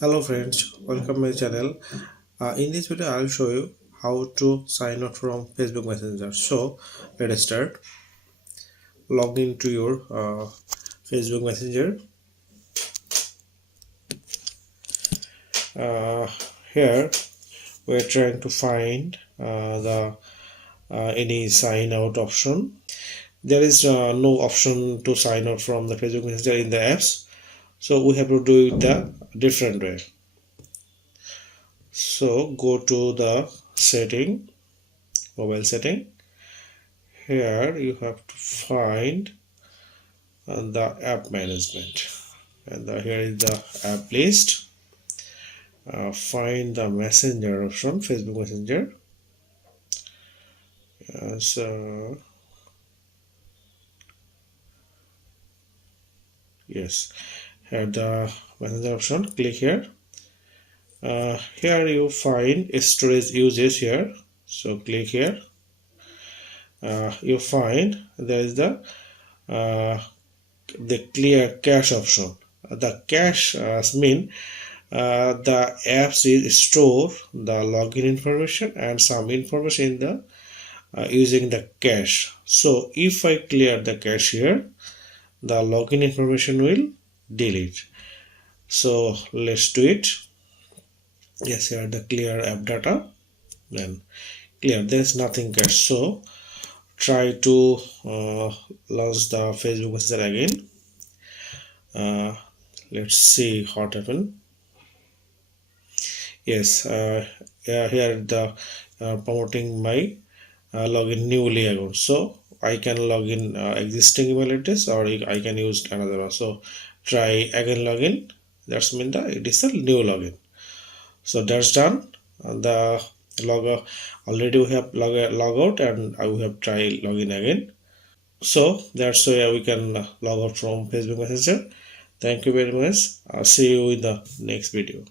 Hello friends, welcome to my channel. In this video, I'll show you how to sign out from Facebook Messenger. So let's start. Log into your Facebook Messenger. Uh, Here we're trying to find the any sign out option. There is no option to sign out from the Facebook Messenger in the apps, so we have to do it the different way. So go to the mobile setting. Here you have to find the app management, and here is the app list. Find the messenger option, Facebook Messenger. So yes, here the messenger option, click here. Here you find storage uses here, so click here. You find there is the clear cache option. The cache mean the apps is store the login information and some information in the using the cache. So if I clear the cache here, the login information will delete. So let's do it. Yes, here the clear app data, then clear, there's nothing cache. So try to launch the Facebook Messenger again. Let's see what happened. Yes, here the promoting my login newly account, so I can log in existing email address, or I can use another one. So try again login. That's mean that it is a new login. So that's done. And the log already we have log out, and I will have try login again. So that's why we can log out from Facebook Messenger. Thank you very much. I'll see you in the next video.